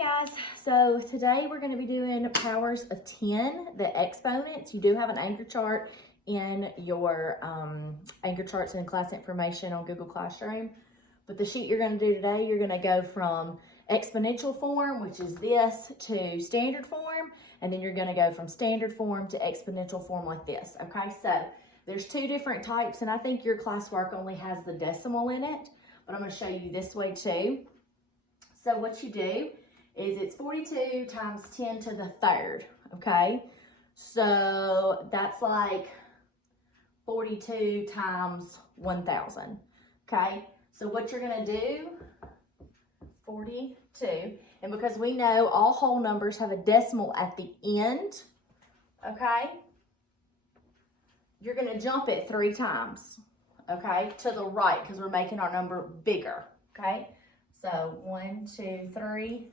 Guys, so today we're going to be doing powers of 10, the exponents. You do have an anchor chart in your anchor charts and class information on Google Classroom. But the sheet you're going to do today, you're going to go from exponential form, which is this, to standard form. And then you're going to go from standard form to exponential form like this. Okay, so there's two different types, and I think your classwork only has the decimal in it. But I'm going to show you this way too. So what you do is it's 42 times 10 to the third, okay? So that's like 42 times 1,000, okay? So what you're gonna do, 42, and because we know all whole numbers have a decimal at the end, okay? You're gonna jump it 3 times, okay? To the right, because we're making our number bigger, okay? So 1, 2, 3.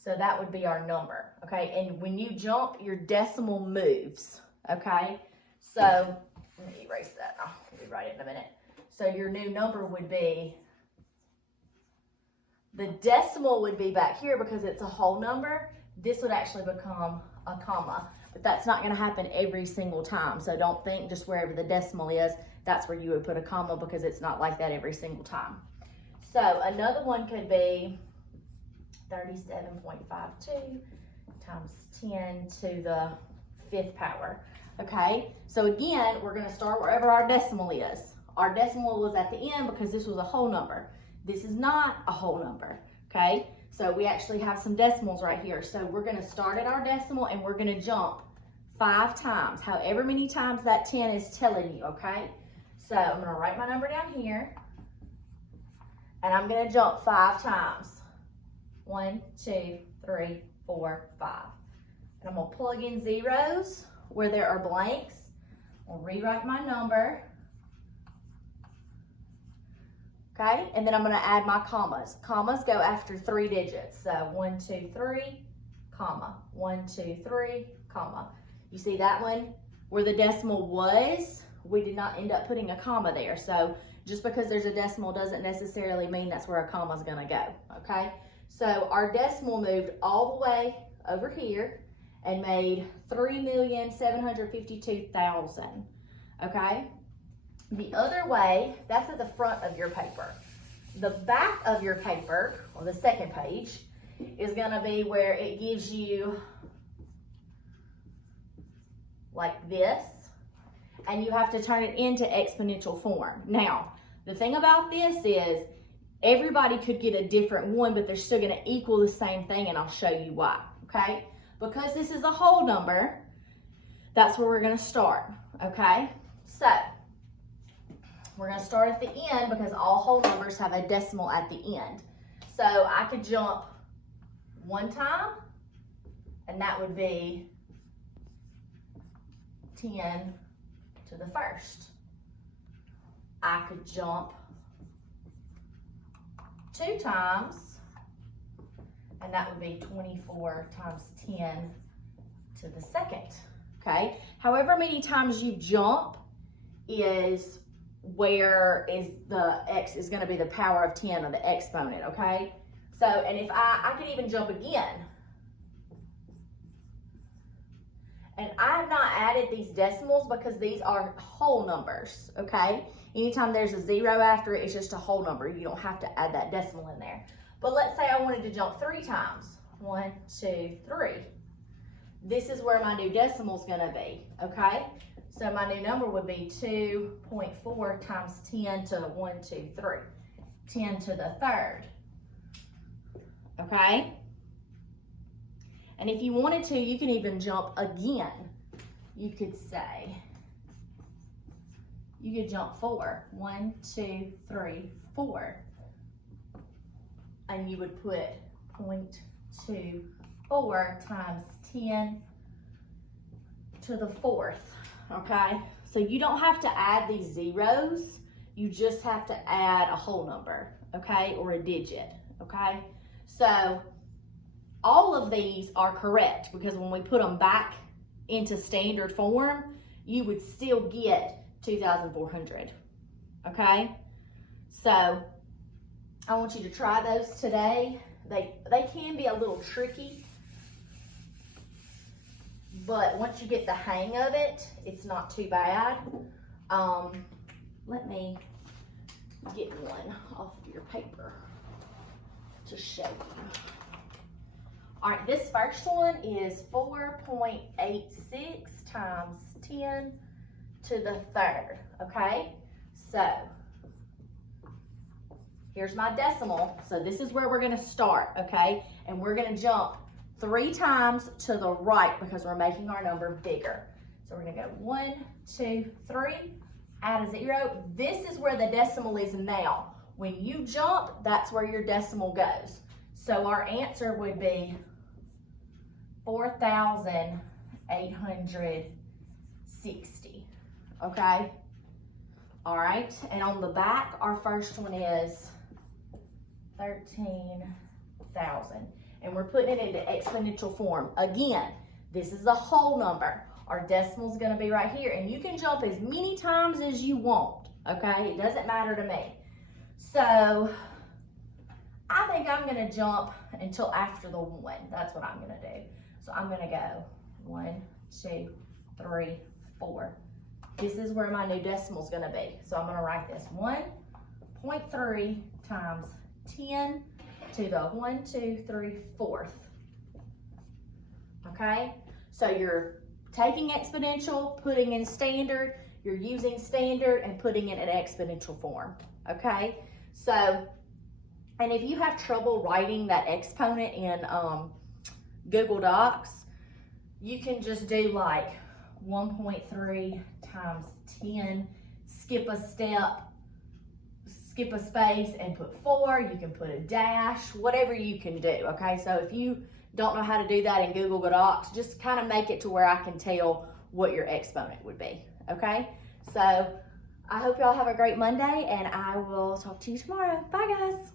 So that would be our number, okay? And when you jump, your decimal moves, okay? So let me erase that. I'll rewrite it in a minute. So your new number would be, the decimal would be back here because it's a whole number. This would actually become a comma, but that's not going to happen every single time. So don't think just wherever the decimal is, that's where you would put a comma, because it's not like that every single time. So another one could be 37.52 times 10 to the 5th power. Okay, so again, we're going to start wherever our decimal is. Our decimal was at the end because this was a whole number. This is not a whole number, okay? So we actually have some decimals right here. So we're going to start at our decimal and we're going to jump 5 times, however many times that 10 is telling you, okay? So I'm going to write my number down here. And I'm going to jump 5 times. 1, 2, 3, 4, 5. And I'm going to plug in zeros where there are blanks. I'll rewrite my number. Okay, and then I'm going to add my commas. Commas go after 3 digits. So 1, 2, 3, comma. 1, 2, 3, comma. You see that one? Where the decimal was, we did not end up putting a comma there. So just because there's a decimal doesn't necessarily mean that's where a comma is going to go, okay? So our decimal moved all the way over here and made 3,752,000, okay? The other way, that's at the front of your paper. The back of your paper, or the second page, is going to be where it gives you like this, and you have to turn it into exponential form. Now, the thing about this is everybody could get a different one, but they're still going to equal the same thing, and I'll show you why, okay? Because this is a whole number, that's where we're going to start, okay? So we're going to start at the end because all whole numbers have a decimal at the end. So I could jump 1 time, and that would be 10 to the 1st. I could jump 2 times, and that would be 24 times 10 to the 2nd, okay? However many times you jump is where is the x is going to be the power of 10 of the exponent, okay? So, and if I could even jump again. And I have not added these decimals because these are whole numbers, okay? Anytime there's a 0 after it, it's just a whole number. You don't have to add that decimal in there. But let's say I wanted to jump 3 times. 1, 2, 3. This is where my new decimal is going to be, okay? So my new number would be 2.4 times 10 to 1, 2, 3. 10 to the 3rd, okay? And if you wanted to, you can even jump again. You could say, you could jump 4. 1, 2, 3, 4. And you would put 0.24 times 10 to the 4th, okay? So you don't have to add these zeros. You just have to add a whole number, okay? Or a digit, okay? So all of these are correct because when we put them back into standard form, you would still get 2,400, okay? So I want you to try those today. They can be a little tricky, but once you get the hang of it, it's not too bad. Let me get one off of your paper to show you. All right, this first one is 4.86 times 10 to the third, okay? So, here's my decimal. So this is where we're gonna start, okay? And we're gonna jump 3 times to the right because we're making our number bigger. So we're gonna go 1, 2, 3, add a 0. This is where the decimal is now. When you jump, that's where your decimal goes. So our answer would be 4,860, okay? All right, and on the back, our first one is 13,000. And we're putting it into exponential form. Again, this is a whole number. Our decimal is going to be right here. And you can jump as many times as you want, okay? It doesn't matter to me. So, I think I'm going to jump until after the 1. That's what I'm going to do. So, I'm going to go 1, 2, 3, 4. This is where my new decimal is going to be. So, I'm going to write this 1.3 times 10 to the 1, 2, 3, 4th. Okay? So you're taking exponential, putting in standard, you're using standard and putting it in exponential form. Okay? So, and if you have trouble writing that exponent in Google Docs, you can just do like 1.3 times 10, skip a step, skip a space and put 4. You can put a dash, whatever you can do, okay? So if you don't know how to do that in Google Docs, just kind of make it to where I can tell what your exponent would be, okay? So I hope y'all have a great Monday, and I will talk to you tomorrow. Bye, guys.